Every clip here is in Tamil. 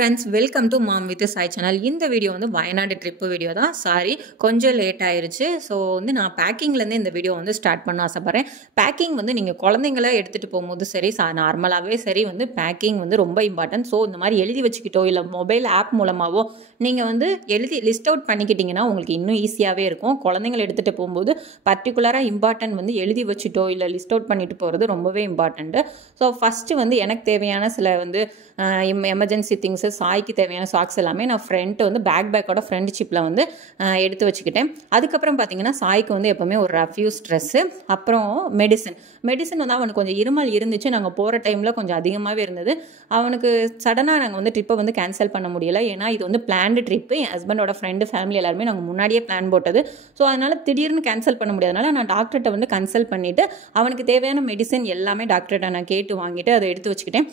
friends, welcome to Mom with Sai channel. இந்த வீடியோ வந்து வயநாடு ட்ரிப் வீடியோ தான். சாரி கொஞ்சம் லேட் ஆயிருச்சு. ஸோ வந்து நான் பேக்கிங்லேருந்து இந்த வீடியோ வந்து ஸ்டார்ட் பண்ண ஆசைப்பட்றேன். பேக்கிங் வந்து நீங்கள் குழந்தைங்கள எடுத்துகிட்டு போகும்போது சரி, நார்மலாகவே சரி வந்து பேக்கிங் வந்து ரொம்ப இம்பார்ட்டன்ட். ஸோ இந்த மாதிரி எழுதி வச்சுக்கிட்டோ இல்லை மொபைல் ஆப் மூலமாகவோ நீங்கள் வந்து எழுதி லிஸ்ட் அவுட் பண்ணிக்கிட்டிங்கன்னா உங்களுக்கு இன்னும் ஈஸியாகவே இருக்கும். குழந்தைங்களை எடுத்துகிட்டு போகும்போது பர்டிகுலராக இம்பார்ட்டன்ட் வந்து எழுதி வச்சுட்டோ இல்லை லிஸ்ட் அவுட் பண்ணிட்டு போகிறது ரொம்பவே இம்பார்ட்டண்ட்டு. ஸோ ஃபஸ்ட்டு வந்து எனக்கு தேவையான சில வந்து எமர்ஜென்சி திங்ஸு, சாய்க்கு தேவையான சாக்ஸ் எல்லாமே நான் வந்து பேக்கோட ஃப்ரண்ட் சிப்பில் வந்து எடுத்து வச்சுக்கிட்டேன். அதுக்கப்புறம் பார்த்தீங்கன்னா சாய்க்கு வந்து எப்போவுமே ஒரு ரஃப்யூஸ் ட்ரெஸ்ஸு, அப்புறம் மெடிசன் வந்து அவனுக்கு கொஞ்சம் இருமல் இருந்துச்சு. நாங்கள் போகிற டைமில் கொஞ்சம் அதிகமாகவே இருந்தது. அவனுக்கு சடனாக நாங்கள் வந்து ட்ரிப்பை வந்து கேன்சல் பண்ண முடியலை. ஏன்னா இது வந்து பிளான்டு ட்ரிப்பு. என் ஹஸ்பண்டோட ஃப்ரெண்டு ஃபேமிலி எல்லாருமே நாங்கள் முன்னாடியே பிளான் போட்டது. ஸோ அதனால் திடீர்னு கேன்சல் பண்ண முடியாதனால நான் டாக்டர்கிட்ட வந்து கன்சல்ட் பண்ணிவிட்டு அவனுக்கு தேவையான மெடிசன் எல்லாமே டாக்டர்கிட்ட நான் கேட்டு வாங்கிட்டு அதை எடுத்து வச்சுக்கிட்டேன்.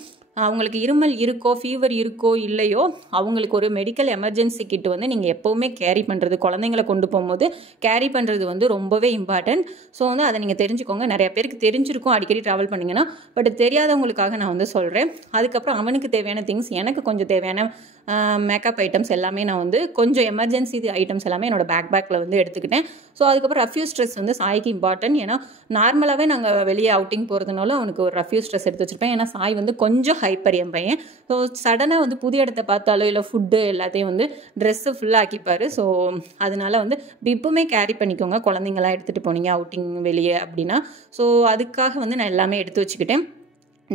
அவங்களுக்கு இருமல் இருக்கோ ஃபீவர் இருக்கோ இல்லையோ அவங்களுக்கு ஒரு மெடிக்கல் எமர்ஜென்சி கிட் வந்து நீங்கள் எப்போவுமே கேரி பண்ணுறது, குழந்தைங்களை கொண்டு போகும்போது கேரி பண்ணுறது வந்து ரொம்பவே இம்பார்ட்டன்ட். ஸோ வந்து அதை நீங்கள் தெரிஞ்சுக்கோங்க. நிறைய பேருக்கு தெரிஞ்சிருக்கும் அடிக்கடி ட்ராவல் பண்ணிங்கன்னா, பட் தெரியாதவங்களுக்காக நான் வந்து சொல்கிறேன். அதுக்கப்புறம் அவனுக்கு தேவையான திங்ஸ், எனக்கு கொஞ்சம் தேவையான மேக்கப் ஐட்டம்ஸ் எல்லாமே நான் வந்து கொஞ்சம் எமர்ஜென்சி ஐட்டம்ஸ் எல்லாமே என்னோடய பேக்கில் வந்து எடுத்துக்கிட்டேன். ஸோ அதுக்கப்புறம் ரஃப்யூஸ் ட்ரெஸ் வந்து சாய்க்கு இம்பார்ட்டன்ட். ஏன்னா நார்மலாகவே நாங்கள் வெளியே அவுட்டிங் போகிறதுனால அவனுக்கு ஒரு ரஃப்யூஸ் ட்ரெஸ் எடுத்து வச்சுருப்பேன். ஏன்னா சாய் வந்து கொஞ்சம் ஹைப்பர் என் பையன். ஸோ சடனாக வந்து புதிய இடத்த பார்த்தாலோ இல்லை ஃபுட்டு எல்லாத்தையும் வந்து ட்ரெஸ்ஸு ஃபுல்லாக ஆக்கிப்பார். ஸோ அதனால வந்து பிப்புமே கேரி பண்ணிக்கோங்க குழந்தைங்களாம் எடுத்துகிட்டு போனீங்க அவுட்டிங் வெளியே அப்படின்னா. ஸோ அதுக்காக வந்து நான் எல்லாமே எடுத்து வச்சுக்கிட்டேன்.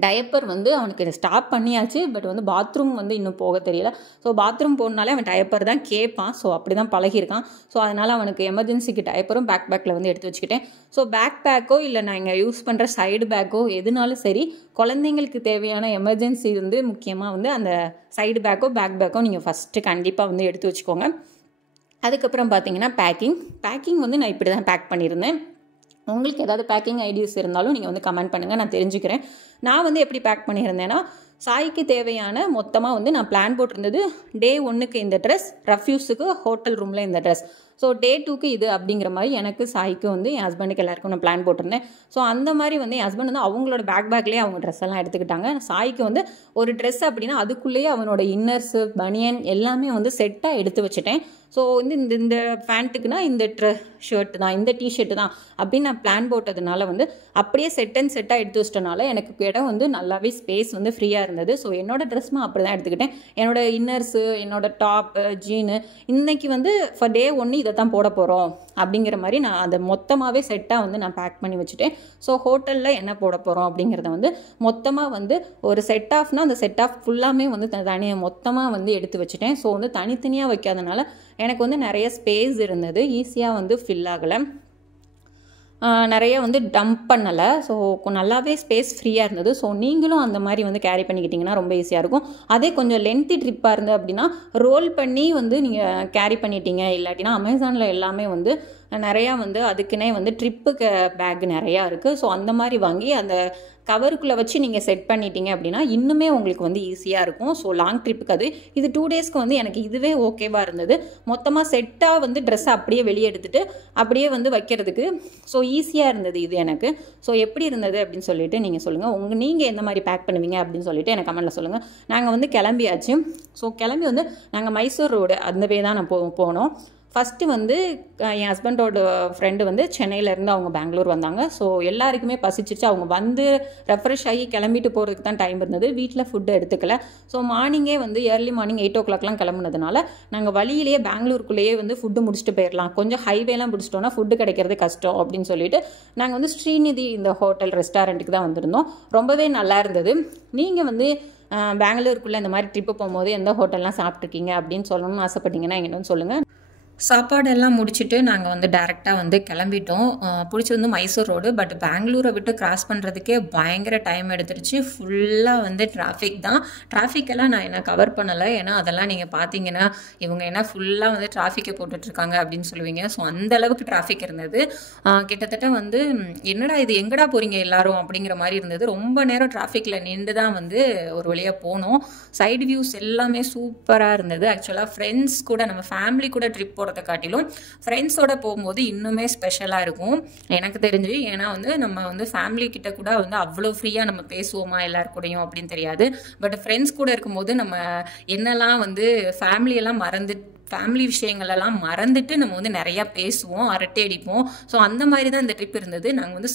டயப்பர் வந்து அவனுக்கு ஸ்டாப் பண்ணியாச்சு, பட் வந்து பாத்ரூம் வந்து இன்னும் போக தெரியல. ஸோ பாத்ரூம் போகணுனாலே அவன் டயப்பர் தான் கேட்பான். ஸோ அப்படி தான் பழகியிருக்கான். ஸோ அதனால் அவனுக்கு எமர்ஜென்சிக்கு டயப்பரும் பேக்கில் வந்து எடுத்து வச்சுக்கிட்டேன். ஸோ பேக்கோ இல்லை நான் இங்கே யூஸ் பண்ணுற சைடு பேக்கோ எதுனாலும் சரி, குழந்தைங்களுக்கு தேவையான எமர்ஜென்சி வந்து முக்கியமாக வந்து அந்த சைடு பேக்கோ நீங்கள் ஃபஸ்ட்டு கண்டிப்பாக வந்து எடுத்து வச்சுக்கோங்க. அதுக்கப்புறம் பார்த்தீங்கன்னா பேக்கிங் வந்து நான் இப்படி தான் பேக் பண்ணியிருந்தேன். உங்களுக்கு ஏதாவது பேக்கிங் ஐடியாஸ் இருந்தாலும் நீங்கள் வந்து கமெண்ட் பண்ணுங்கள், நான் தெரிஞ்சுக்கிறேன். நான் வந்து எப்படி பேக் பண்ணியிருந்தேன்னா, சாய்க்கு தேவையான மொத்தமாக வந்து நான் பிளான் போட்டிருந்தது. டே 1க்கு இந்த ட்ரெஸ், ரஃப்யூஸுக்கு ஹோட்டல் ரூமில் இந்த ட்ரெஸ், ஸோ டே 2க்கு இது அப்படிங்கிற மாதிரி எனக்கு சாய்க்கு வந்து என் ஹஸ்பண்டுக்கு எல்லாருக்கும் நான் பிளான் போட்டிருந்தேன். ஸோ அந்த மாதிரி வந்து என் ஹஸ்பண்ட் வந்து அவங்களோட பேக்லேயே அவங்க ட்ரெஸ் எல்லாம் எடுத்துக்கிட்டாங்க. சாய்க்கு வந்து ஒரு ட்ரெஸ் அப்படின்னா அதுக்குள்ளேயே அவனோட இன்னர்ஸு, பனியன் எல்லாமே வந்து செட்டாக எடுத்து வச்சுட்டேன். ஸோ வந்து இந்த பேண்ட்டுக்குனா இந்த ஷர்ட்டு தான், இந்த டிஷர்ட்டு தான் அப்படின்னு நான் பிளான் போட்டதுனால வந்து அப்படியே செட்டாக எடுத்து வச்சிட்டனால எனக்கு இடம் வந்து நல்லாவே ஸ்பேஸ் வந்து ஃப்ரீயாக இருந்தது. ஸோ என்னோட ட்ரெஸ்ஸும் அப்படி தான் எடுத்துக்கிட்டேன். என்னோட இன்னர்ஸு, என்னோட டாப்பு, ஜீனு, இன்றைக்கி வந்து ஃபார் டே 1 இதை தான் போட போகிறோம் அப்படிங்கிற மாதிரி நான் அதை மொத்தமாகவே செட்டாக வந்து நான் பேக் பண்ணி வச்சுட்டேன். ஸோ ஹோட்டலில் என்ன போட போகிறோம் அப்படிங்கிறத வந்து மொத்தமாக வந்து ஒரு செட் ஆஃப்னால் அந்த செட் ஆஃப் ஃபுல்லாமே வந்து தனியாக மொத்தமாக வந்து எடுத்து வச்சுட்டேன். ஸோ வந்து தனித்தனியாக வைக்காதனால எனக்கு வந்து நிறைய ஸ்பேஸ் இருந்தது, ஈஸியாக வந்து ஃபில் ஆகலை, நிறைய வந்து டம்ப் பண்ணலை. ஸோ நல்லாவே ஸ்பேஸ் ஃப்ரீயாக இருந்தது. ஸோ நீங்களும் அந்த மாதிரி வந்து கேரி பண்ணிக்கிட்டிங்கன்னா ரொம்ப ஈஸியாக இருக்கும். அதே கொஞ்சம் லென்த்தி ட்ரிப்பாக இருந்தது அப்படின்னா ரோல் பண்ணி வந்து நீங்கள் கேரி பண்ணிட்டீங்க. இல்லாட்டினா அமேசானில் எல்லாமே வந்து நிறையா வந்து அதுக்குன்னே வந்து ட்ரிப்புக்கு பேக் நிறையா இருக்குது. ஸோ அந்த மாதிரி வாங்கி அந்த கவருக்குள்ளே வச்சு நீங்கள் செட் பண்ணிட்டீங்க அப்படின்னா இன்னுமே உங்களுக்கு வந்து ஈஸியாக இருக்கும். ஸோ லாங் ட்ரிப்புக்கு இது 2 டேஸ்க்கு வந்து எனக்கு இதுவே ஓகேவாக இருந்தது. மொத்தமாக செட்டாக வந்து ட்ரெஸ்ஸை அப்படியே வெளியே எடுத்துகிட்டு அப்படியே வந்து வைக்கிறதுக்கு ஸோ ஈஸியாக இருந்தது இது எனக்கு. ஸோ எப்படி இருந்தது அப்படின்னு சொல்லிட்டு நீங்கள் சொல்லுங்கள். நீங்கள் எந்த மாதிரி பேக் பண்ணுவீங்க அப்படின்னு சொல்லிட்டு எனக்கு கமெண்ட்டில் சொல்லுங்கள். நாங்கள் வந்து கிளம்பியாச்சு. ஸோ கிளம்பி வந்து நாங்கள் மைசூர் ரோடு அந்த வே தான் நான் போனோம். ஃபஸ்ட்டு வந்து என் ஹஸ்பண்டோட ஃப்ரெண்டு வந்து சென்னையிலேருந்து அவங்க பெங்களூர் வந்தாங்க. ஸோ எல்லாருக்குமே பசிச்சிச்சு. அவங்க வந்து ரெஃப்ரெஷ் ஆகி கிளம்பிட்டு போகிறதுக்கு தான் டைம் இருந்தது. வீட்டில் ஃபுட்டு எடுத்துக்கல. ஸோ மார்னிங்கே வந்து ஏர்லி மார்னிங் 8 o'clockலாம் கிளம்புனதுனால நாங்கள் வழியிலேயே பெங்களூருக்குள்ளேயே வந்து ஃபுட்டு முடிச்சுட்டு போயிடலாம், கொஞ்சம் ஹைவேலாம் பிடிச்சிட்டோன்னா ஃபுட்டு கிடைக்கிறது கஷ்டம் அப்படின்னு சொல்லிட்டு நாங்கள் வந்து ஸ்ரீநிதி இந்த ஹோட்டல் ரெஸ்டாரண்ட்டுக்கு தான் வந்திருந்தோம். ரொம்பவே நல்லா இருந்தது. நீங்கள் வந்து பெங்களூருக்குள்ளே இந்த மாதிரி ட்ரிப்பு போகும்போது எந்த ஹோட்டல்லாம் சாப்பிட்ருக்கீங்க அப்படின்னு சொல்லணும்னு ஆசைப்பட்டீங்கன்னா எங்கிட்ட வந்து சொல்லுங்கள். சாப்பாடெல்லாம் முடிச்சுட்டு நாங்கள் வந்து டேரெக்டாக வந்து கிளம்பிட்டோம். பிடிச்சி வந்து மைசூர் ரோடு, பட் பெங்களூரை விட்டு கிராஸ் பண்ணுறதுக்கே பயங்கர டைம் எடுத்துருச்சு. ஃபுல்லாக வந்து டிராஃபிக் தான். டிராஃபிக்கெல்லாம் நான் என்ன கவர் பண்ணலை, ஏன்னா அதெல்லாம் நீங்கள் பார்த்தீங்கன்னா இவங்க என்ன ஃபுல்லாக வந்து டிராஃபிக்கை போட்டுட்ருக்காங்க அப்படின்னு சொல்லுவீங்க. ஸோ அந்த அளவுக்கு டிராஃபிக் இருந்தது. கிட்டத்தட்ட வந்து என்னடா இது, எங்கடா போகிறீங்க எல்லாரும் அப்படிங்கிற மாதிரி இருந்தது. ரொம்ப நேரம் டிராஃபிக்கில் நின்று தான் வந்து ஒரு வழியாக போனோம். சைடு வியூஸ் எல்லாமே சூப்பராக இருந்தது. ஆக்சுவலாக ஃப்ரெண்ட்ஸ் கூட நம்ம ஃபேமிலி கூட ட்ரிப் போகிறது போகிறத காட்டிலும் ஃப்ரெண்ட்ஸோட போகும்போது இன்னுமே ஸ்பெஷலாக இருக்கும் எனக்கு தெரிஞ்சு. ஏன்னா வந்து நம்ம வந்து ஃபேமிலி கிட்ட கூட வந்து அவ்வளோ ஃப்ரீயாக நம்ம பேசுவோமா எல்லாரு கூடயும் அப்படின்னு தெரியாது. பட் ஃப்ரெண்ட்ஸ் கூட இருக்கும்போது நம்ம என்னெல்லாம் வந்து ஃபேமிலியெல்லாம் ஃபேமிலி விஷயங்களெல்லாம் மறந்துட்டு நம்ம வந்து நிறையா பேசுவோம், அரட்டை அடிப்போம். ஸோ அந்த மாதிரி தான் இந்த ட்ரிப் இருந்தது. நாங்கள் வந்து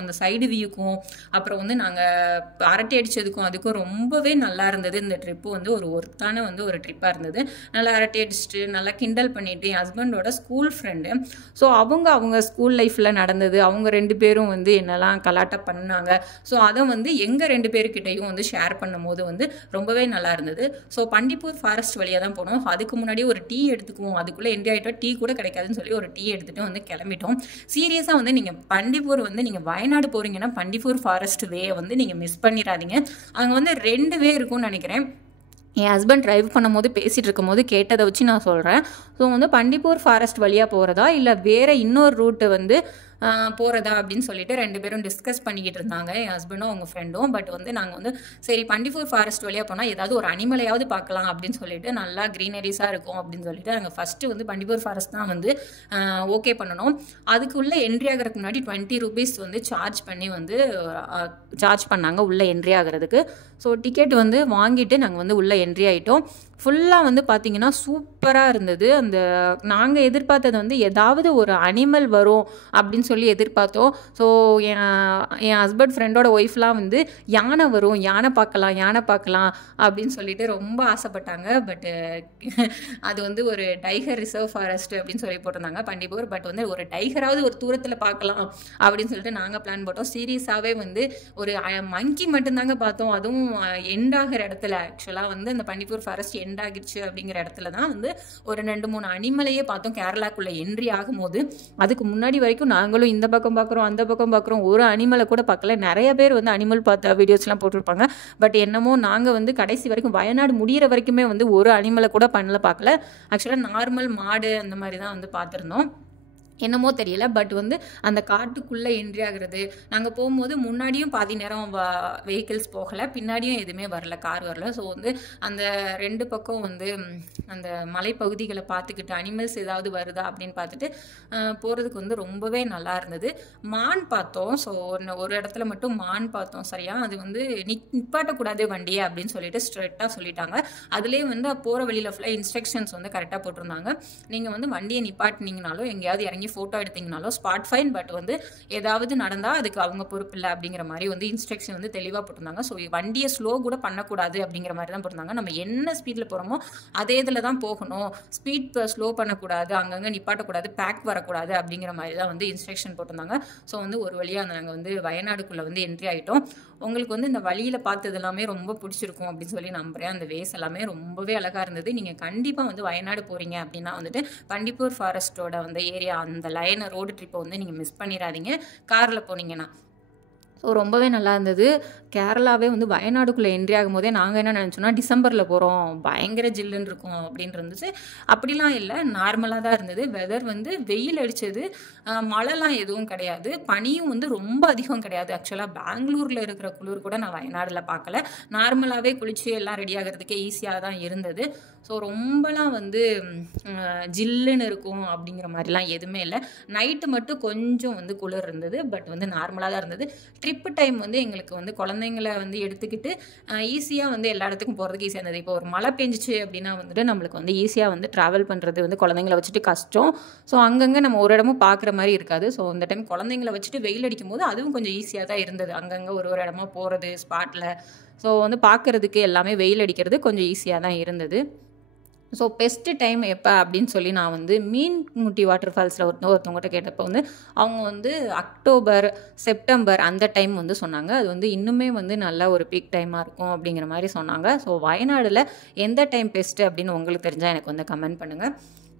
அந்த சைடு வியூக்கும் அப்புறம் வந்து நாங்கள் அரட்டை அடித்ததுக்கும் அதுக்கும் ரொம்பவே நல்லா இருந்தது. இந்த ட்ரிப்பு வந்து ஒரு ஒர்த்தான வந்து ஒரு ட்ரிப்பாக இருந்தது. நல்லா அரட்டை அடிச்சுட்டு நல்லா கிண்டல் பண்ணிட்டு என் ஹஸ்பண்டோட ஸ்கூல் ஃப்ரெண்டு. ஸோ அவங்க ஸ்கூல் லைஃப்பில் நடந்தது, அவங்க 2 பேரும் வந்து என்னெல்லாம் கலாட்டா பண்ணாங்க. ஸோ அதை வந்து எங்கள் 2 பேருக்கிட்டையும் வந்து ஷேர் பண்ணும் போது வந்து ரொம்பவே நல்லா இருந்தது. ஸோ பண்டிப்பூர் ஃபாரஸ்ட் வழியாக தான் போனோம். அதுக்கு முன்னாடி ஒரு டீ எடுத்துக்குவோம், அதுக்குள்ளே என்ட்ரி ஆகிட்டோம், டீ கூட கிடைக்காதுன்னு சொல்லி ஒரு டீ எடுத்துகிட்டு வந்து கிளம்பிட்டோம். சீரியஸாக வந்து நீங்கள் பண்டிப்பூர் வந்து நீங்கள் வயநாடு போகிறீங்கன்னா பண்டிப்பூர் ஃபாரஸ்ட் வே வந்து நீங்கள் மிஸ் பண்ணிடாதீங்க. அங்கே வந்து 2 வே இருக்கும்னு நினைக்கிறேன். என் ஹஸ்பண்ட் ட்ரைவ் பண்ணும்போது பேசிகிட்டு இருக்கும்போது கேட்டதை வச்சு நான் சொல்கிறேன். ஸோ வந்து பண்டிப்பூர் ஃபாரஸ்ட் வழியாக போகிறதா இல்லை வேறு இன்னொரு ரூட்டு வந்து போகிறதா அப்படின்னு சொல்லிட்டு 2 பேரும் டிஸ்கஸ் பண்ணிக்கிட்டு இருந்தாங்க, என் ஹஸ்பண்டும் அவங்க ஃப்ரெண்டும். பட் வந்து நாங்கள் வந்து சரி பண்டிப்பூர் ஃபாரஸ்ட் வழியாக போனால் ஏதாவது ஒரு அனிமலையாவது பார்க்கலாம் அப்படின்னு சொல்லிட்டு நல்லா க்ரீனரிஸாக இருக்கும் அப்படின்னு சொல்லிட்டு நாங்கள் ஃபஸ்ட்டு வந்து பண்டிப்பூர் ஃபாரஸ்ட் தான் வந்து ஓகே பண்ணணும். அதுக்குள்ளே என்ட்ரி ஆகிறதுக்கு முன்னாடி 20 ரூபீஸ் வந்து சார்ஜ் பண்ணாங்க உள்ளே என்ட்ரி ஆகிறதுக்கு. ஸோ டிக்கெட் வந்து வாங்கிட்டு நாங்கள் வந்து உள்ளே என்ட்ரி ஆகிட்டோம். ஃபுல்லாக வந்து பார்த்திங்கன்னா சூப்பராக இருந்தது. நாங்கள் எதிர்பார்த்தது வந்து ஏதாவது ஒரு அனிமல் வரும் அப்படின்னு சொல்லி எதிர்பார்த்தோம். ஸோ என் ஹஸ்பண்ட் ஃப்ரெண்டோட ஒய்ஃப்லாம் வந்து யானை வரும், யானை பார்க்கலாம் அப்படின்னு சொல்லிட்டு ரொம்ப ஆசைப்பட்டாங்க. பட்டு அது வந்து ஒரு டைகர் ரிசர்வ் ஃபாரஸ்ட் அப்படின்னு சொல்லி போட்டிருந்தாங்க பண்டிப்பூர். பட் வந்து ஒரு டைகராவது ஒரு தூரத்தில் பார்க்கலாம் அப்படின்னு சொல்லிட்டு நாங்கள் பிளான் போட்டோம். சீரியஸாகவே வந்து ஒரு மங்கி மட்டும்தாங்க பார்த்தோம். அதுவும் எண்ட் ஆகிற இடத்துல, ஆக்சுவலாக வந்து அந்த பண்டிப்பூர் ஃபாரஸ்ட் எண்ட் ஆகிடுச்சு அப்படிங்கிற இடத்துல தான் வந்து ஒரு 2-3 அனிமலையே பார்த்தோம் கேரளாக்குள்ளே என்ட்ரி ஆகும்போது. அதுக்கு முன்னாடி வரைக்கும் நாங்களும் இந்த பக்கம் பார்க்குறோம் அந்த பக்கம் பார்க்குறோம், ஒரு அனிமலை கூட பார்க்கல. நிறைய பேர் வந்து அனிமல் பார்த்த வீடியோஸ்லாம் போட்டிருப்பாங்க. பட் என்னமோ நாங்கள் வந்து கடைசி வரைக்கும் வயநாடு முடிகிற வரைக்குமே வந்து ஒரு அனிமலை கூட பார்க்கல. ஆக்சுவலாக நார்மல் மாடு அந்த மாதிரி தான் வந்து பார்த்துருந்தோம். என்னமோ தெரியல. பட் வந்து அந்த காட்டுக்குள்ளே என்ட்ரி ஆகிறது, நாங்கள் போகும்போது முன்னாடியும் பாதி நேரம் வெஹிக்கிள்ஸ் போகலை, பின்னாடியும் எதுவுமே வரல, கார் வரல. ஸோ வந்து அந்த 2 பக்கம் வந்து அந்த மலைப்பகுதிகளை பார்த்துக்கிட்டு அனிமல்ஸ் ஏதாவது வருதா அப்படின்னு பார்த்துட்டு போகிறதுக்கு வந்து ரொம்பவே நல்லா இருந்தது. மான் பார்த்தோம். ஸோ ஒரு இடத்துல மட்டும் மான் பார்த்தோம். சரியா அது வந்து நிப்பாட்டக்கூடாது வண்டியை அப்படின்னு சொல்லிட்டு ஸ்ட்ரெயிட்டாக சொல்லிட்டாங்க. அதுலேயே வந்து போகிற வழியில் ஃபுல்லாக இன்ஸ்ட்ரக்ஷன்ஸ் வந்து கரெக்டாக போட்டிருந்தாங்க. நீங்கள் வந்து வண்டியை நிப்பாட்டினீங்கனாலும் எங்கேயாவது இறங்கி ஃபோட்டோ எடுத்தீங்கனாலும் ஸ்பாட் ஃபைன், பட் வந்து ஏதாவது நடந்தால் அதுக்கு அவங்க பொறுப்பு இல்லை அப்படிங்கிற மாதிரி வந்து இன்ஸ்ட்ரக்ஷன் வந்து தெளிவாக போட்டிருந்தாங்க. ஸோ வண்டியை ஸ்லோ கூட பண்ணக்கூடாது அப்படிங்கிற மாதிரி தான் போட்டிருந்தாங்க. நம்ம என்ன ஸ்பீடில் போகிறோமோ அதே இதில் தான் போகணும், ஸ்பீட் ஸ்லோ பண்ணக்கூடாது, அங்கங்கே நிப்பாட்டக்கூடாது, பேக் வரக்கூடாது அப்படிங்கிற மாதிரி தான் வந்து இன்ஸ்ட்ரக்ஷன் போட்டிருந்தாங்க. ஸோ வந்து ஒரு வழியாக நாங்கள் வந்து வயநாடுக்குள்ளே வந்து என்ட்ரி ஆகிட்டோம். உங்களுக்கு வந்து இந்த வழியில் பார்த்தது எல்லாமே ரொம்ப பிடிச்சிருக்கும் அப்படின்னு சொல்லி நம்புகிறேன். அந்த வேஸ் எல்லாமே ரொம்பவே அழகாக இருந்தது. நீங்கள் கண்டிப்பாக வந்து வயநாடு போகிறீங்க அப்படின்னா வந்துட்டு பண்டிப்பூர் ஃபாரஸ்ட்டோட வந்து ஏரியா அந்த லைன் ரோடு ட்ரிப்பை வந்து நீங்கள் மிஸ் பண்ணிடாதீங்க காரில் போனீங்கன்னா. ஸோ ரொம்பவே நல்லா இருந்தது. கேரளாவே வந்து வயநாடுக்குள்ளே என்ட்ரி ஆகும் போதே நாங்கள் என்ன நினச்சோன்னா டிசம்பரில் போகிறோம், பயங்கர ஜில்லுன்னு இருக்கும் அப்படின்னு இருந்துச்சு. அப்படிலாம் இல்லை, நார்மலாக தான் இருந்தது. வெதர் வந்து வெயில் அடித்தது, மழைலாம் எதுவும் கிடையாது, பனியும் வந்து ரொம்ப அதிகம் கிடையாது. ஆக்சுவலாக பெங்களூரில் இருக்கிற குளிர் கூட நான் வயநாடில் பார்க்கல. நார்மலாகவே குளிச்சு எல்லாம் ரெடி ஆகிறதுக்கே ஈஸியாக தான் இருந்தது. ஸோ ரொம்பலாம் வந்து ஜில்லுன்னு இருக்கும் அப்படிங்கிற மாதிரிலாம் எதுவுமே இல்லை. நைட்டு மட்டும் கொஞ்சம் வந்து குளிர் இருந்தது, பட் வந்து நார்மலாக தான் இருந்தது. ட்ரிப்பு டைம் வந்து எங்களுக்கு வந்து குழந்தைங்களை வந்து எடுத்துக்கிட்டு ஈஸியாக வந்து எல்லா இடத்துக்கும் போகிறதுக்கு ஈஸியாக இருந்தது. இப்போ ஒரு மழை பெஞ்சிச்சு அப்படின்னா வந்துட்டு நம்மளுக்கு வந்து ஈஸியாக வந்து ட்ராவல் பண்ணுறது வந்து குழந்தைங்களை வச்சுட்டு கஷ்டம். ஸோ அங்கங்கே நம்ம ஒரு இடமும் பார்க்குற மாதிரி இருக்காது. ஸோ இந்த டைம் குழந்தைங்களை வச்சுட்டு வெயில் அடிக்கும் போது அதுவும் கொஞ்சம் ஈஸியாக தான் இருந்தது. அங்கங்கே ஒரு இடமா போகிறது ஸ்பாட்டில். ஸோ வந்து பார்க்குறதுக்கு எல்லாமே வெயில் அடிக்கிறது கொஞ்சம் ஈஸியாக தான் இருந்தது. ஸோ பெஸ்ட்டு டைம் எப்போ அப்படின்னு சொல்லி நான் வந்து மீன்முட்டி வாட்டர் ஃபால்ஸில் ஒருத்தவங்ககிட்ட கேட்டப்போ வந்து அவங்க வந்து அக்டோபர் செப்டம்பர் அந்த டைம் வந்து சொன்னாங்க. அது வந்து இன்னுமே வந்து நல்ல ஒரு பீக் டைமாக இருக்கும் அப்படிங்கிற மாதிரி சொன்னாங்க. ஸோ வயநாடில் எந்த டைம் பெஸ்ட்டு அப்படின்னு உங்களுக்கு தெரிஞ்சால் எனக்கு வந்து கமெண்ட் பண்ணுங்கள்.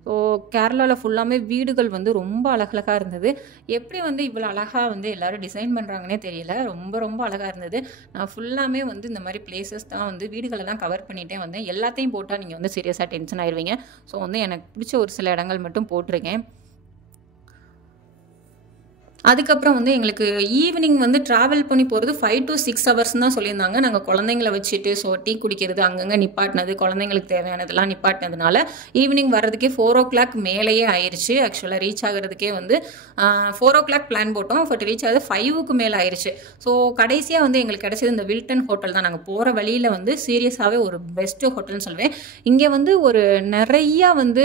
ஸோ கேரளாவில் ஃபுல்லாமே வீடுகள் வந்து ரொம்ப அழகழகாக இருந்தது. எப்படி வந்து இவ்வளோ அழகாக வந்து எல்லோரும் டிசைன் பண்ணுறாங்கன்னே தெரியல. ரொம்ப ரொம்ப அழகாக இருந்தது. நான் ஃபுல்லாமே வந்து இந்த மாதிரி பிளேசஸ் தான் வந்து வீடுகளை தான் கவர் பண்ணிகிட்டே வந்தேன். எல்லாத்தையும் போட்டால் நீங்கள் வந்து சீரியஸாக டென்ஷன் ஆயிடுவீங்க. ஸோ வந்து எனக்கு பிடிச்ச ஒரு சில இடங்கள் மட்டும் போட்டிருக்கேன். அதுக்கப்புறம் வந்து எங்களுக்கு ஈவினிங் வந்து ட்ராவல் பண்ணி போகிறது 5 to 6 ஹவர்ஸ் தான் சொல்லியிருந்தாங்க. நாங்கள் குழந்தைங்கள வச்சுட்டு ஸோ டீ குடிக்கிறது அங்கங்கே நிப்பாட்டினது, குழந்தைங்களுக்கு தேவையானதெல்லாம் நிப்பாட்டினதுனால ஈவினிங் வர்றதுக்கே 4 o'clock மேலேயே ஆயிடுச்சு. ஆக்சுவலாக ரீச் ஆகிறதுக்கே வந்து 4 o'clock பிளான் போட்டோம், பட் ரீச் ஆகுது 5க்கு மேலே ஆயிடுச்சு. ஸோ கடைசியாக வந்து எங்களுக்கு கிடைச்சது இந்த வில்டன் ஹோட்டல் தான். நாங்கள் போகிற வழியில் வந்து சீரியஸாகவே ஒரு பெஸ்ட்டு ஹோட்டல்னு சொல்வேன். இங்கே வந்து ஒரு நிறையா வந்து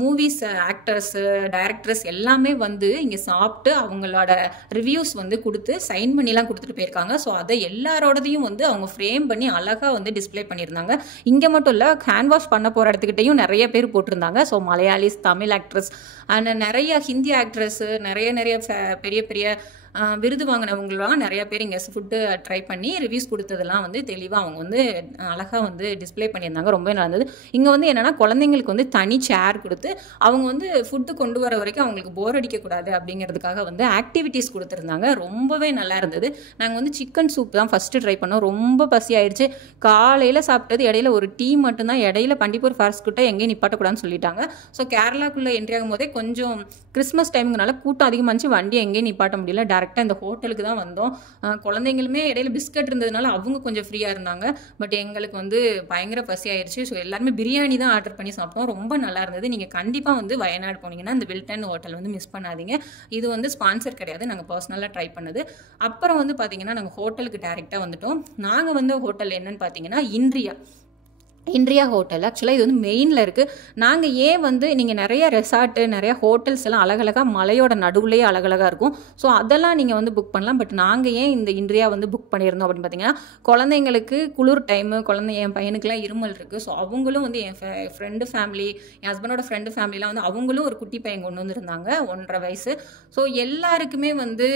மூவிஸ் ஆக்டர்ஸு டைரக்டர்ஸ் எல்லாமே வந்து இங்கே சாப்பிட்டு அவங்களோட ரிவ்யூஸ் வந்து கொடுத்து சைன் பண்ணிலாம் கொடுத்துட்டு போயிருக்காங்க. ஸோ அதை எல்லாரோடதையும் வந்து அவங்க ஃப்ரேம் பண்ணி அழகாக வந்து டிஸ்பிளே பண்ணியிருந்தாங்க. இங்கே மட்டும் இல்லை, ஹேண்ட் வாஷ் பண்ண போகிற இடத்துக்கிட்டையும் நிறைய பேர் போட்டிருந்தாங்க. So Malayalis, Tamil actress and நிறைய ஹிந்தி ஆக்ட்ரஸ், நிறைய பெரிய பெரிய விருது வாங்கினவங்களாம் நிறைய பேர் இங்கே ஃபுட்டு ட்ரை பண்ணி ரிவ்யூஸ் கொடுத்ததெல்லாம் வந்து தெளிவாக அவங்க வந்து அழகாக வந்து டிஸ்பிளே பண்ணியிருந்தாங்க. ரொம்ப நல்லா இருந்தது. இங்கே வந்து என்னென்னா குழந்தைங்களுக்கு வந்து தனி சேர் கொடுத்து அவங்க வந்து ஃபுட்டு கொண்டு வர வரைக்கும் அவங்களுக்கு போர் அடிக்கக்கூடாது அப்படிங்கிறதுக்காக வந்து ஆக்டிவிட்டீஸ் கொடுத்துருந்தாங்க. ரொம்பவே நல்லா இருந்தது. நாங்கள் வந்து சிக்கன் சூப் தான் ஃபஸ்ட்டு ட்ரை பண்ணோம். ரொம்ப பசி ஆயிடுச்சு. காலையில் சாப்பிட்டது, இடையில ஒரு டீ மட்டும்தான். இடையில பண்டிப்பூர் ஃபாரஸ்ட் கிட்ட எங்கேயும் நிப்பாட்டக்கூடாதுன்னு சொல்லிட்டாங்க. ஸோ கேரளாக்குள்ளே என்ட்ரி ஆகும் போதே கொஞ்சம் கிறிஸ்மஸ் டைமுங்கனால கூட்டம் அதிகமாச்சு, வண்டி எங்கேயும் நிப்பாட்ட முடியல. டேரெக்டாக இந்த ஹோட்டலுக்கு தான் வந்தோம். குழந்தைங்களுமே இடையில பிஸ்கட் இருந்ததுனால அவங்க கொஞ்சம் ஃப்ரீயாக இருந்தாங்க. பட் எங்களுக்கு வந்து பயங்கர பசி ஆயிடுச்சு. ஸோ எல்லாருமே பிரியாணி தான் ஆர்டர் பண்ணி சாப்பிட்டோம். ரொம்ப நல்லா இருந்தது. நீங்கள் கண்டிப்பாக வந்து வயநாடு போனீங்கன்னா இந்த வில்டன் ஹோட்டல் வந்து மிஸ் பண்ணாதீங்க. இது வந்து ஸ்பான்சர் கிடையாது, நாங்கள் பர்சனலாக ட்ரை பண்ணது. அப்புறம் வந்து பார்த்தீங்கன்னா நாங்கள் ஹோட்டலுக்கு டேரெக்டாக வந்துட்டோம். நாங்கள் வந்து ஹோட்டல் என்னன்னு பார்த்தீங்கன்னா இன்ட்ரியா ஹோட்டல். ஆக்சுவலாக இது வந்து மெயினில் இருக்குது. நாங்கள் ஏன் வந்து நீங்கள் நிறைய ரெசார்ட்டு, நிறைய ஹோட்டல்ஸ் எல்லாம் அழகழகாக மலையோட நடுவுலேயே அழகழகாக இருக்கும். ஸோ அதெல்லாம் நீங்கள் வந்து புக் பண்ணலாம். பட் நாங்கள் ஏன் இந்த இன்ட்ரியா வந்து புக் பண்ணியிருந்தோம் அப்படின்னு பார்த்தீங்கன்னா, குழந்தைங்களுக்கு குளிர் டைமு, என் பையனுக்குலாம் இருமல் இருக்குது. ஸோ அவங்களும் வந்து என் ஃப்ரெண்டு ஃபேமிலி, என் ஹஸ்பண்டோட ஃப்ரெண்டு ஃபேமிலிலாம் வந்து அவங்களும் ஒரு குட்டி பையன் கொண்டு வந்துருந்தாங்க, 1.5 வயசு. ஸோ எல்லாருக்குமே வந்து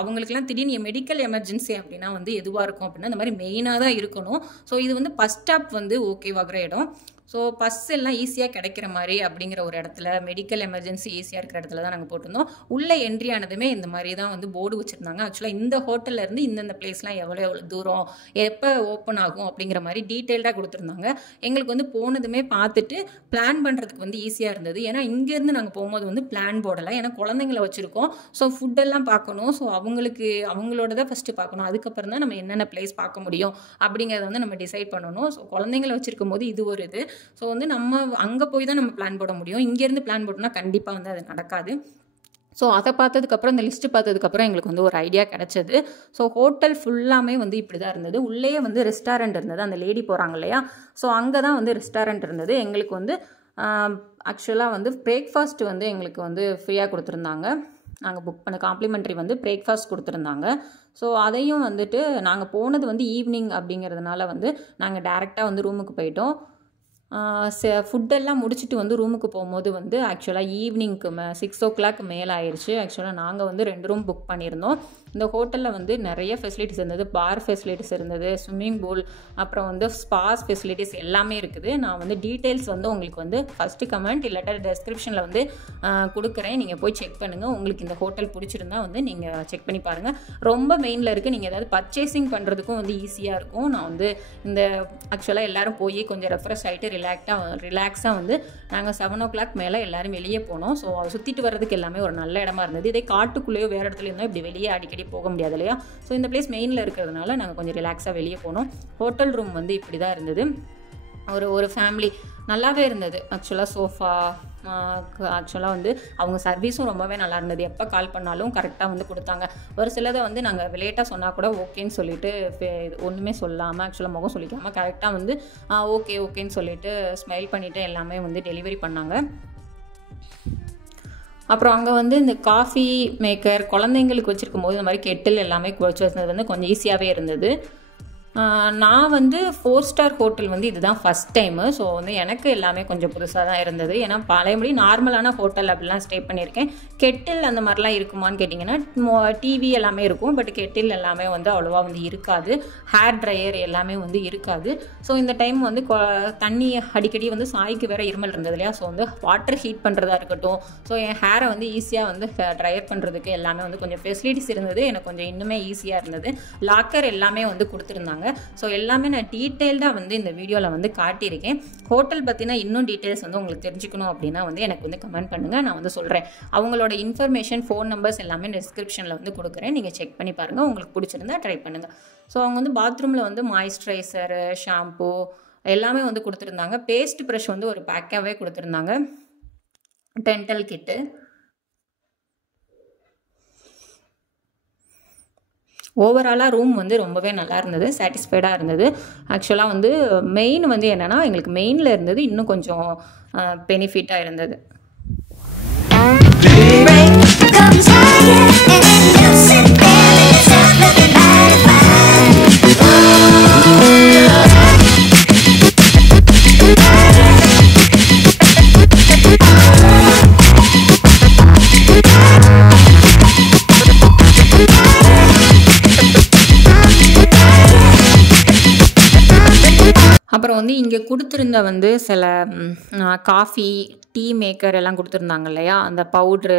அவங்களுக்குலாம் திடீர்னு மெடிக்கல் எமர்ஜென்சி அப்படின்னா வந்து எதுவாக இருக்கும் அப்படின்னா இந்த மாதிரி மெயினாக தான் இருக்கணும். ஸோ இது வந்து பஸ் ஸ்டாப் வந்து ஓகேவாகிற இடம். ஸோ பஸ் எல்லாம் ஈஸியாக கிடைக்கிற மாதிரி அப்படிங்கிற ஒரு இடத்துல, மெடிக்கல் எமர்ஜென்சி ஈஸியாக இருக்கிற இடத்துல தான் நாங்கள் போட்டிருந்தோம். உள்ளே என்ட்ரி ஆனதுமே இந்த மாதிரி தான் வந்து போர்டு வச்சுருந்தாங்க. ஆக்சுவலாக இந்த ஹோட்டல்லேருந்து இந்தந்த பிளேஸ்லாம் எவ்வளோ தூரம், எப்போ ஓப்பன் ஆகும் அப்படிங்கிற மாதிரி டீட்டெயில்டாக கொடுத்துருந்தாங்க. எங்களுக்கு வந்து போனதுமே பார்த்துட்டு பிளான் பண்ணுறதுக்கு வந்து ஈஸியாக இருந்தது. ஏன்னா இங்கேருந்து நாங்கள் போகும்போது வந்து பிளான் போடலை, ஏன்னா குழந்தைங்கள வச்சுருக்கோம். ஸோ ஃபுட்டெல்லாம் பார்க்கணும். ஸோ அவங்களோட ஃபஸ்ட்டு பார்க்கணும். அதுக்கப்புறம் தான் நம்ம என்னென்ன பிளேஸ் பார்க்க முடியும் அப்படிங்கிறத வந்து நம்ம டிசைட் பண்ணணும். ஸோ குழந்தைங்கள வச்சுருக்கும் போது இது ஒரு இது. ஸோ வந்து நம்ம அங்கே போய் தான் நம்ம பிளான் போட முடியும். இங்கேருந்து பிளான் போட்டோம்னா கண்டிப்பாக வந்து அது நடக்காது. ஸோ அதை பார்த்ததுக்கப்புறம், இந்த லிஸ்ட்டு பார்த்ததுக்கப்புறம் எங்களுக்கு வந்து ஒரு ஐடியா கிடச்சது. ஸோ ஹோட்டல் ஃபுல்லாமே வந்து இப்படி தான் இருந்தது. உள்ளேயே வந்து ரெஸ்டாரண்ட் இருந்தது. அந்த லேடி போகிறாங்க இல்லையா, ஸோ அங்கே தான் வந்து ரெஸ்டாரண்ட் இருந்தது. எங்களுக்கு வந்து ஆக்சுவலாக வந்து பிரேக்ஃபாஸ்ட் வந்து எங்களுக்கு வந்து ஃப்ரீயாக கொடுத்துருந்தாங்க. நாங்கள் புக் பண்ண காம்ப்ளிமெண்ட்ரி வந்து பிரேக்ஃபாஸ்ட் கொடுத்துருந்தாங்க. ஸோ அதையும் வந்துட்டு நாங்கள் போனது வந்து ஈவினிங் அப்படிங்கிறதுனால வந்து நாங்கள் டேரெக்டாக வந்து ரூமுக்கு போயிட்டோம். ஃபுட்டெல்லாம் முடிச்சுட்டு வந்து ரூமுக்கு போகும்போது வந்து ஆக்சுவலாக ஈவினிங்க்கு 6 o'clock மேலே ஆயிடுச்சு. ஆக்சுவலாக நாங்கள் வந்து 2 ரூம் புக் பண்ணியிருந்தோம். இந்த ஹோட்டலில் வந்து நிறைய ஃபெசிலிட்டிஸ் இருந்தது. பார் ஃபெசிலிட்டிஸ் இருந்தது, ஸ்விம்மிங் பூல், அப்புறம் வந்து ஸ்பாஸ் ஃபெசிலிட்டிஸ் எல்லாமே இருக்குது. நான் வந்து டீட்டெயில்ஸ் வந்து உங்களுக்கு வந்து ஃபஸ்ட்டு கமெண்ட் இல்லாட்டா டெஸ்கிரிப்ஷனில் வந்து கொடுக்குறேன். நீங்கள் போய் செக் பண்ணுங்கள். உங்களுக்கு இந்த ஹோட்டல் பிடிச்சிருந்தா வந்து நீங்கள் செக் பண்ணி பாருங்கள். ரொம்ப மெயினில் இருக்குது. நீங்கள் ஏதாவது பர்ச்சேசிங் பண்ணுறதுக்கும் வந்து ஈஸியாக இருக்கும். நான் வந்து இந்த ஆக்சுவலாக எல்லோரும் போய் கொஞ்சம் ரெஃப்ரெஷ் ஆகிட்டு ரிலாக்ஸாக வந்து நாங்கள் 7 o'clock மேலே எல்லோரும் வெளியே போனோம். ஸோ சுற்றிட்டு வர்றதுக்கு எல்லாமே ஒரு நல்ல இடமா இருந்தது. இதே காட்டுக்குள்ளேயோ வேறு இடத்துல இருந்தால் இப்படி வெளியே அடிக்கடி போக முடியாது இல்லையா. ஸோ இந்த பிளேஸ் மெயினில் இருக்கிறதுனால நாங்கள் கொஞ்சம் ரிலாக்ஸாக வெளியே போனோம். ஹோட்டல் ரூம் வந்து இப்படி தான் இருந்தது. ஒரு ஃபேமிலி நல்லாவே இருந்தது. ஆக்சுவலாக சோஃபா, ஆக்சுவலாக வந்து அவங்க சர்வீஸும் ரொம்பவே நல்லா இருந்தது. எப்போ கால் பண்ணாலும் கரெக்டாக வந்து கொடுத்தாங்க. ஒரு சிலதை வந்து நாங்கள் லேட்டாக சொன்னால் கூட ஓகேன்னு சொல்லிட்டு ஒன்றுமே சொல்லாமல், ஆக்சுவலாக முகம் சொல்லிக்காமல் கரெக்டாக வந்து ஓகேன்னு சொல்லிட்டு ஸ்மைல் பண்ணிவிட்டு எல்லாமே வந்து டெலிவரி பண்ணாங்க. அப்புறம் அங்கே வந்து இந்த காஃபி மேக்கர் குழந்தைங்களுக்கு வச்சுருக்கும் போது இந்த மாதிரி கெட்டில் எல்லாமே வச்சு வச்சது வந்து கொஞ்சம் ஈஸியாகவே இருந்தது. நான் வந்து 4 star ஹோட்டல் வந்து இதுதான் ஃபஸ்ட் டைமு. ஸோ வந்து எனக்கு எல்லாமே கொஞ்சம் புதுசாக தான் இருந்தது. ஏன்னா பழையபடி நார்மலான ஹோட்டல் அப்படிலாம் ஸ்டே பண்ணியிருக்கேன். கெட்டில் அந்த மாதிரிலாம் இருக்குமான்னு கேட்டிங்கன்னா டிவி எல்லாமே இருக்கும். பட் கெட்டில் எல்லாமே வந்து அவ்வளோவா வந்து இருக்காது. ஹேர் ட்ரையர் எல்லாமே வந்து இருக்காது. ஸோ இந்த டைம் வந்து தண்ணி அடிக்கடி வந்து சாய்க்கு வேறு இருமல் இருந்தது இல்லையா. ஸோ வந்து வாட்டர் ஹீட் பண்ணுறதா இருக்கட்டும், ஸோ என் ஹேரை வந்து ஈஸியாக வந்து ட்ரையர் பண்ணுறதுக்கு எல்லாமே வந்து கொஞ்சம் ஃபெசிலிட்டிஸ் இருந்தது. எனக்கு கொஞ்சம் இன்னுமே ஈஸியாக இருந்தது. லாக்கர் எல்லாமே வந்து கொடுத்துருந்தாங்க. கொடுத்துருந்தாங்க. ஸோ எல்லாமே நான் டீட்டெயில்டாக வந்து இந்த வீடியோவில் வந்து காட்டியிருக்கேன். ஹோட்டல் பற்றினா இன்னும் டீட்டெயில்ஸ் வந்து உங்களுக்கு தெரிஞ்சுக்கணும் அப்படின்னா வந்து எனக்கு வந்து கமெண்ட் பண்ணுங்கள், நான் வந்து சொல்கிறேன். அவங்களோட இன்ஃபர்மேஷன், ஃபோன் நம்பர்ஸ் எல்லாமே டிஸ்கிரிப்ஷனில் வந்து கொடுக்குறேன், நீங்கள் செக் பண்ணி பாருங்கள், உங்களுக்கு பிடிச்சிருந்தா ட்ரை பண்ணுங்கள். ஸோ அவங்க வந்து பாத்ரூமில் வந்து மாய்ஸ்சரைசரு, ஷாம்பூ எல்லாமே வந்து கொடுத்துருந்தாங்க. பேஸ்ட் ப்ரஷ் வந்து ஒரு பேக்காகவே கொடுத்துருந்தாங்க. டென்டல் கிட்டு, ஓவராலாக ரூம் வந்து ரொம்பவே நல்லா இருந்தது, சாட்டிஸ்ஃபைடாக இருந்தது. ஆக்சுவலாக வந்து மெயின் வந்து என்னென்னா எங்களுக்கு மெயினில் இருந்தது இன்னும் கொஞ்சம் பெனிஃபிட்டாக இருந்தது. அப்புறம் வந்து இங்கே கொடுத்துருந்த வந்து சில காஃபி, டீ மேக்கர் எல்லாம் கொடுத்துருந்தாங்க இல்லையா, அந்த பவுட்ரு,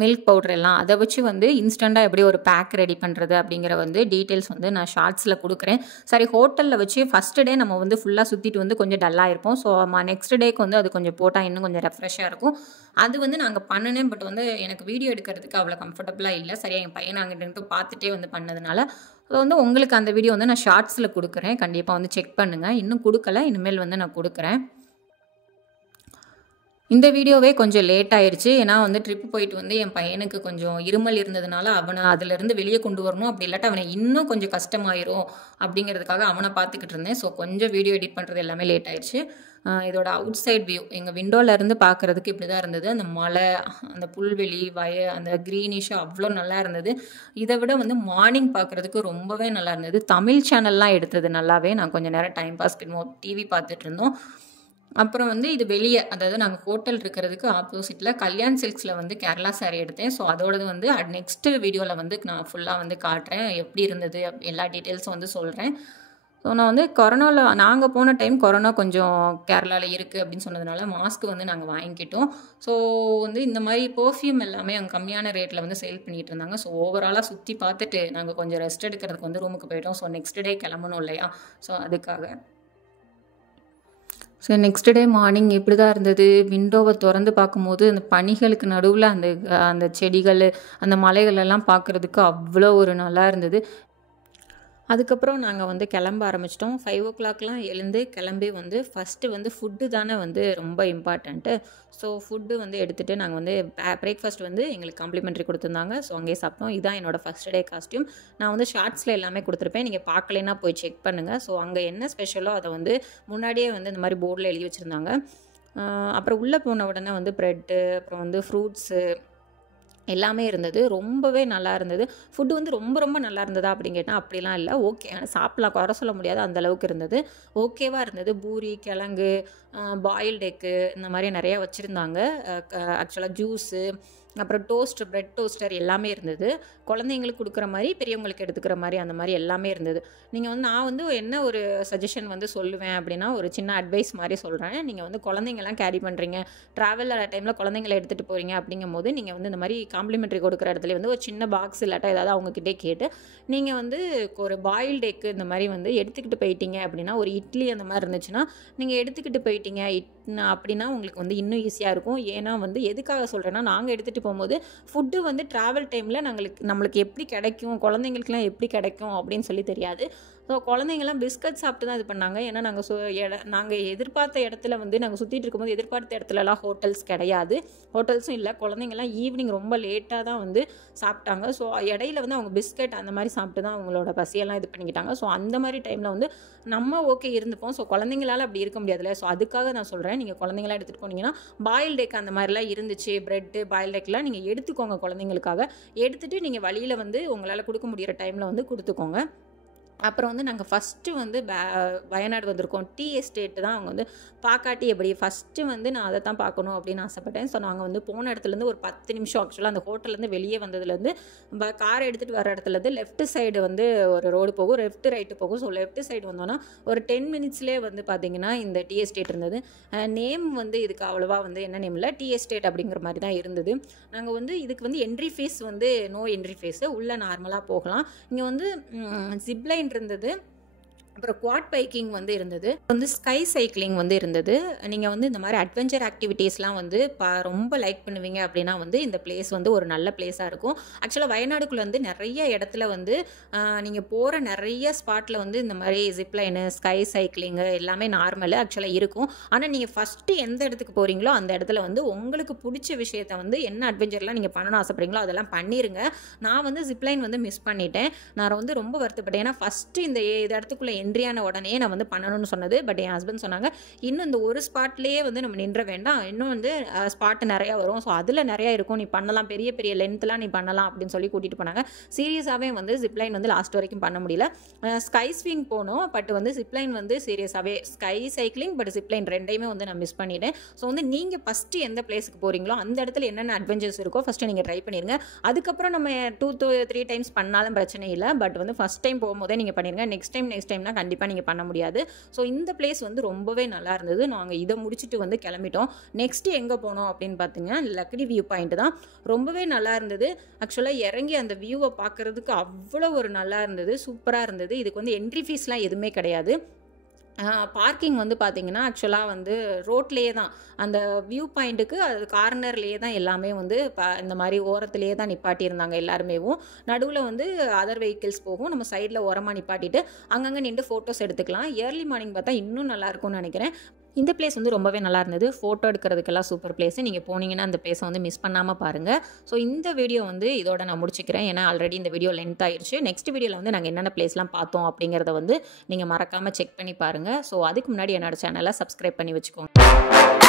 மில்க் பவுட்ரு எல்லாம், அதை வச்சு வந்து இன்ஸ்டண்ட்டாக எப்படி ஒரு பேக் ரெடி பண்ணுறது அப்படிங்கிற வந்து டீட்டெயில்ஸ் வந்து நான் ஷார்ட்ஸில் கொடுக்குறேன். சரி, ஹோட்டலில் வச்சு ஃபஸ்ட்டு டே நம்ம வந்து ஃபுல்லாக சுற்றிட்டு வந்து கொஞ்சம் டல்லாக இருப்போம். ஸோ நெக்ஸ்ட் டேக்கு வந்து அது கொஞ்சம் போட்டால் இன்னும் கொஞ்சம் ரெஃப்ரெஷ்ஷாக இருக்கும். அது வந்து நாங்கள் பண்ணினேன். பட் வந்து எனக்கு வீடியோ எடுக்கிறதுக்கு அவ்வளோ கம்ஃபர்டபுளாக இல்லை. சரியா என் பையனை அங்கிட்டு பார்த்துட்டே வந்து பண்ணதுனால ஸோ வந்து உங்களுக்கு அந்த வீடியோ வந்து நான் ஷார்ட்ஸில் கொடுக்குறேன், கண்டிப்பாக வந்து செக் பண்ணுங்கள். இன்னும் கொடுக்கல, இனிமேல் வந்து நான் கொடுக்குறேன். இந்த வீடியோவே கொஞ்சம் லேட் ஆயிடுச்சு. ஏன்னா வந்து ட்ரிப் போயிட்டு வந்து என் பையனுக்கு கொஞ்சம் இருமல் இருந்ததுனால அவனை அதிலேருந்து வெளியே கொண்டு வரணும், அப்படி இல்லாட்ட அவனை இன்னும் கொஞ்சம் கஷ்டமாயிரும் அப்படிங்கிறதுக்காக அவனை பார்த்துக்கிட்டு இருந்தேன். ஸோ கொஞ்சம் வீடியோ எடிட் பண்ணுறது எல்லாமே லேட் ஆயிடுச்சு. இதோட அவுட் சைட் வியூ எங்கள் விண்டோலேருந்து பார்க்குறதுக்கு இப்படி தான் இருந்தது. அந்த மலை, அந்த புல்வெளி, அந்த க்ரீனிஷாக அவ்வளோ நல்லா இருந்தது. இதை விட வந்து மார்னிங் பார்க்குறதுக்கு ரொம்பவே நல்லா இருந்தது. தமிழ் சேனல்லாம் எடுத்தது நல்லாவே. நான் கொஞ்சம் நேரம் டைம் பாஸ்க்கு டிவி பார்த்துட்டு இருந்தோம். அப்புறம் வந்து இது வெளியே, அதாவது நாங்கள் ஹோட்டல் இருக்கிறதுக்கு ஆப்போசிட்டில் கல்யாண் சில்க்ஸில் வந்து கேரளா சாரீ எடுத்தேன். ஸோ அதோடது வந்து நெக்ஸ்ட்டு வீடியோவில் வந்து நான் ஃபுல்லாக வந்து காட்டுறேன், எப்படி இருந்தது எல்லா டீட்டெயில்ஸும் வந்து சொல்கிறேன். ஸோ நான் வந்து கொரோனாவில் நாங்கள் போன டைம் கொரோனா கொஞ்சம் கேரளாவில் இருக்குது அப்படின்னு சொன்னதுனால மாஸ்க் வந்து நாங்கள் வாங்கிக்கிட்டோம். ஸோ வந்து இந்த மாதிரி பர்ஃப்யூம் எல்லாமே அங்கே கம்மியான ரேட்டில் வந்து சேல் பண்ணிகிட்டு இருந்தாங்க. ஸோ ஓவராலாக சுற்றி பார்த்துட்டு நாங்கள் கொஞ்சம் ரெஸ்ட் எடுக்கிறதுக்கு வந்து ரூமுக்கு போயிட்டோம். ஸோ நெக்ஸ்ட் டே கிளம்பணும் இல்லையா, ஸோ அதுக்காக. ஸோ நெக்ஸ்ட் டே மார்னிங் இப்படி தான் இருந்தது. விண்டோவை திறந்து பார்க்கும்போது அந்த பனிகளுக்கு நடுவில் அந்த செடிகள், அந்த மலைகளெல்லாம் பார்க்குறதுக்கு அவ்வளோ ஒரு நல்லா இருந்தது. அதுக்கப்புறம் நாங்கள் வந்து கிளம்ப ஆரம்பிச்சிட்டோம். 5 o'clockலாம் எழுந்து கிளம்பி வந்து ஃபஸ்ட்டு வந்து ஃபுட்டு தானே வந்து ரொம்ப இம்பார்ட்டண்ட்டு. ஸோ ஃபுட்டு வந்து எடுத்துகிட்டு நாங்கள் வந்து பிரேக்ஃபாஸ்ட் வந்து எங்களுக்கு காம்ப்ளிமெண்ட்ரி கொடுத்துருந்தாங்க. ஸோ அங்கேயே சாப்பிட்டோம். இதுதான் என்னோடய ஃபஸ்ட் டே காஸ்ட்யூம். நான் வந்து ஷார்ட்ஸில் எல்லாமே கொடுத்துருப்பேன், நீங்கள் பார்க்கலைன்னா போய் செக் பண்ணுங்கள். ஸோ அங்கே என்ன ஸ்பெஷலோ அதை வந்து முன்னாடியே வந்து இந்த மாதிரி போர்டில் எழுதி வச்சுருந்தாங்க. அப்புறம் உள்ளே போன உடனே வந்து ப்ரெட்டு, அப்புறம் வந்து ஃப்ரூட்ஸு எல்லாமே இருந்தது. ரொம்பவே நல்லா இருந்தது. ஃபுட்டு வந்து ரொம்ப ரொம்ப நல்லா இருந்ததா அப்படின்னு கேட்டால் அப்படிலாம் இல்லை. ஓகே, சாப்பிட்லாம், குறை சொல்ல முடியாது, அந்தளவுக்கு இருந்தது. ஓகேவாக இருந்தது. பூரி, கிழங்கு, பாயில்டு எக்கு இந்த மாதிரி நிறையா வச்சுருந்தாங்க. ஆக்சுவலாக ஜூஸு, அப்புறம் பிரெட் டோஸ்டர் எல்லாமே இருந்தது. குழந்தைங்களுக்கு கொடுக்குற மாதிரி, பெரியவங்களுக்கு எடுத்துக்கிற மாதிரி, அந்த மாதிரி எல்லாமே இருந்தது. நீங்கள் வந்து நான் வந்து என்ன ஒரு சஜஷன் வந்து சொல்லுவேன் அப்படின்னா, ஒரு சின்ன அட்வைஸ் மாதிரி சொல்கிறேன். நீங்கள் வந்து குழந்தைங்கள்லாம் கேரி பண்ணுறீங்க, ட்ராவல் டைமில் குழந்தைங்களை எடுத்துகிட்டு போகிறீங்க அப்படிங்கும் போது நீங்கள் வந்து இந்த மாதிரி காம்ப்ளிமெண்ட்ரி கொடுக்குற இடத்துல வந்து ஒரு சின்ன பாக்ஸ் இல்லாட்டா ஏதாவது அவங்கக்கிட்டே கேட்டு நீங்கள் வந்து ஒரு பாயில்டு எக்கு இந்த மாதிரி வந்து எடுத்துக்கிட்டு போயிட்டீங்க அப்படின்னா, ஒரு இட்லி அந்த மாதிரி இருந்துச்சுன்னா நீங்கள் எடுத்துக்கிட்டு போயிட்டீங்க அப்படின்னா உங்களுக்கு வந்து இன்னும் ஈஸியாக இருக்கும். ஏன்னா வந்து எதுக்காக சொல்கிறேன்னா, நாங்கள் எடுத்துகிட்டு போகும்போது ஃபுட்டு வந்து ட்ராவல் டைமில் நம்மளுக்கு எப்படி கிடைக்கும், குழந்தைங்களுக்குலாம் எப்படி கிடைக்கும் அப்படின்னு சொல்லி தெரியாது. ஸோ குழந்தைங்கள்லாம் பிஸ்கட் சாப்பிட்டு தான் இது பண்ணாங்க. ஏன்னா நாங்கள் எதிர்பார்த்த இடத்துல வந்து நாங்கள் சுற்றிட்டு இருக்கும்போது எதிர்பார்த்த இடத்துலலாம் ஹோட்டல்ஸ் கிடையாது, ஹோட்டல்ஸும் இல்லை. குழந்தைங்கள்லாம் ஈவினிங் ரொம்ப லேட்டாக தான் வந்து சாப்பிட்டாங்க. ஸோ இடையில வந்து அவங்க பிஸ்கட் அந்த மாதிரி சாப்பிட்டு தான் அவங்களோட பசியெல்லாம் இது பண்ணிக்கிட்டாங்க. ஸோ அந்த மாதிரி டைமில் வந்து நம்ம ஓகே இருந்துப்போம். ஸோ குழந்தைங்களால் அப்படி இருக்க முடியாதுல்ல. ஸோ அதுக்காக நான் சொல்கிறேன், நீங்கள் குழந்தைங்களாம் எடுத்துகிட்டு போனீங்கன்னா பாயில்டு எக் அந்த மாதிரிலாம் இருந்துச்சு, ப்ரெட்டு, பாயில்டு எக்லாம் நீங்கள் எடுத்துக்கோங்க குழந்தைங்களுக்காக. எடுத்துகிட்டு நீங்கள் வழியில் வந்து உங்களால் கொடுக்க முடிகிற டைமில் வந்து கொடுத்துக்கோங்க. அப்புறம் வந்து நாங்கள் ஃபஸ்ட்டு வந்து வயநாடு வந்திருக்கோம். டீ எஸ்டேட்டு தான் அவங்க வந்து பாக்காட்டி எப்படி ஃபஸ்ட்டு வந்து நான் அதை தான் பார்க்கணும் அப்படின்னு ஆசைப்பட்டேன். ஸோ நாங்கள் வந்து போன இடத்துலேருந்து ஒரு 10 நிமிஷம், ஆக்சுவலாக அந்த ஹோட்டல்லேருந்து வெளியே வந்ததுலேருந்து கார் எடுத்துகிட்டு வர இடத்துலேருந்து லெஃப்ட் சைடு வந்து ஒரு ரோடு போகும், லெஃப்ட் ரைட்டு போகும். ஸோ லெஃப்ட் சைடு வந்தோன்னா ஒரு 10 மினிட்ஸ்லேயே வந்து பார்த்திங்கன்னா இந்த டீ எஸ்டேட் இருந்தது. நேம் வந்து இதுக்கு அவ்வளோவா வந்து என்ன நேம் இல்லை, டீ எஸ்டேட் அப்படிங்கிற மாதிரி தான் இருந்தது. நாங்கள் வந்து இதுக்கு வந்து என்ட்ரி ஃபீஸ் வந்து நோ என்ட்ரி ஃபீஸு, உள்ளே நார்மலாக போகலாம். இங்கே வந்து ஜிப்லைன் இருந்தது, அப்புறம் குவாட் பைக்கிங் வந்து இருந்தது. வந்து ஸ்கை சைக்கிளிங் வந்து இருந்தது. நீங்க வந்து இந்த மாரி அட்வென்ச்சர் ஆக்டிவிட்டீஸ்லாம் வந்து ரொம்ப லைக் பண்ணுவீங்க அப்படின்னா வந்து இந்த பிளேஸ் வந்து ஒரு நல்ல பிளேஸா இருக்கும். ஆக்சுவலா வயநாடுக்குள்ள வந்து நெறைய இடத்துல வந்து நீங்க போற நெறைய ஸ்பாட்ல வந்து இந்த மாரி ஜிப் லைனு, ஸ்கை சைக்கிளிங் எல்லாமே நார்மலு ஆக்சுவலா இருக்கும். ஆனா நீங்க ஃபர்ஸ்ட்டு எந்த இடத்துக்கு போறீங்களோ அந்த இடத்துல வந்து உங்களுக்கு புடிச்ச விஷயத்த வந்து என்ன அட்வென்ச்சர்லாம் நீங்க பண்ணணும்னு ஆசைப்படுறீங்களோ அதெல்லாம் பண்ணிருங்க. நான் வந்து ஜிப் லைன் வந்து மிஸ் பண்ணிட்டேன். நான் வந்து ரொம்ப வருத்தப்பட்டேன். ஏன்னா ஃபர்ஸ்ட்டு இந்த இடத்துக்குள்ள என்ட்ரியான உடனே நான் வந்து பண்ணணும்னு சொன்னது. பட் என் ஹஸ்பண்ட் சொன்னாங்க, இன்னும் இந்த ஒரு ஸ்பாட்லேயே வந்து நம்ம நின்ற வேண்டாம். இன்னும் வந்து ஸ்பாட் நெறையா வரும். ஸோ அதில் நெறையா இருக்கும். நீ பண்ணலாம். பெரிய பெரிய லென்த்லாம் நீ பண்ணலாம் அப்படின்னு சொல்லி கூட்டிகிட்டு போனாங்க. சீரியஸாகவே வந்து ஜிப்லைன் வந்து லாஸ்ட் வரைக்கும் பண்ண முடியல. ஸ்கை ஸ்விங் போனோம். பட் வந்து ஜிப்லைன் வந்து சீரியஸாகவே ஸ்கை சைக்கிளிங் பட் ஜிப்லைன் ரெண்டையுமே வந்து நான் மிஸ் பண்ணிட்டேன். ஸோ வந்து நீங்கள் ஃபஸ்ட்டு எந்த பிளேஸுக்கு போகிறீங்களோ அந்த இடத்துல என்னென்ன அட்வென்ச்சர்ஸ் இருக்கோ ஃபஸ்ட்டு நீங்கள் ட்ரை பண்ணிடுங்க. அதுக்கப்புறம் நம்ம 2-3 டைம்ஸ் பண்ணாலும் பிரச்சனை இல்லை. பட் வந்து ஃபஸ்ட் டைம் போகும்போதே நீங்கள் பண்ணிடுங்க. நெக்ஸ்ட் டைம்னா கண்டிப்பாக நீங்கள் பண்ண முடியாது. ஸோ இந்த பிளேஸ் வந்து ரொம்பவே நல்லா இருந்தது. நாங்கள் இதை முடிச்சுட்டு வந்து கிளம்பிட்டோம். நெக்ஸ்ட்டு எங்கே போனோம் அப்படின்னு பார்த்தீங்கன்னா லக்கிடி வியூ பாயிண்ட் தான். ரொம்பவே நல்லா இருந்தது. ஆக்சுவலாக இறங்கி அந்த வியூவை பார்க்குறதுக்கு அவ்வளோ ஒரு நல்லா இருந்தது. சூப்பராக இருந்தது. இதுக்கு வந்து என்ட்ரி ஃபீஸ்லாம் எதுவுமே கிடையாது. பார்க்கிங் வந்து பார்த்தீங்கன்னா ஆக்சுவலாக வந்து ரோட்லேயே தான் அந்த வியூ பாயிண்ட்டுக்கு அது கார்னர்லேயே தான் எல்லாமே வந்து இந்த மாதிரி ஓரத்துலேயே தான் நிப்பாட்டியிருந்தாங்க எல்லாருமேவும். நடுவில் வந்து அதர் வெஹிக்கிள்ஸ் போகும். நம்ம சைடில் ஓரமாக நிப்பாட்டிட்டு அங்கங்கே நின்று ஃபோட்டோஸ் எடுத்துக்கலாம். ஏர்லி மார்னிங் பார்த்தா இன்னும் நல்லாயிருக்கும்னு நினைக்கிறேன். இந்த பிளேஸ் வந்து ரொம்பவே நல்லா இருந்தது. ஃபோட்டோ எடுக்கிறதுக்கெல்லாம் சூப்பர் பிளேஸ். நீங்கள் போனீங்கன்னா அந்த பிளேஸை வந்து மிஸ் பண்ணாமல் பாருங்கள். ஸோ இந்த வீடியோ வந்து இதோட நான் முடிச்சுக்கிறேன். ஏன்னா ஆல்ரெடி இந்த வீடியோ லென்த் ஆயிடுச்சு. நெக்ஸ்ட் வீடியோவில் வந்து நாங்கள் என்னென்ன பிளேஸ்லாம் பார்த்தோம் அப்படிங்கிறத வந்து நீங்கள் மறக்காமல் செக் பண்ணி பாருங்கள். ஸோ அதுக்கு முன்னாடி என்னோட சேனலை சப்ஸ்கிரைப் பண்ணி வச்சுக்கோங்க.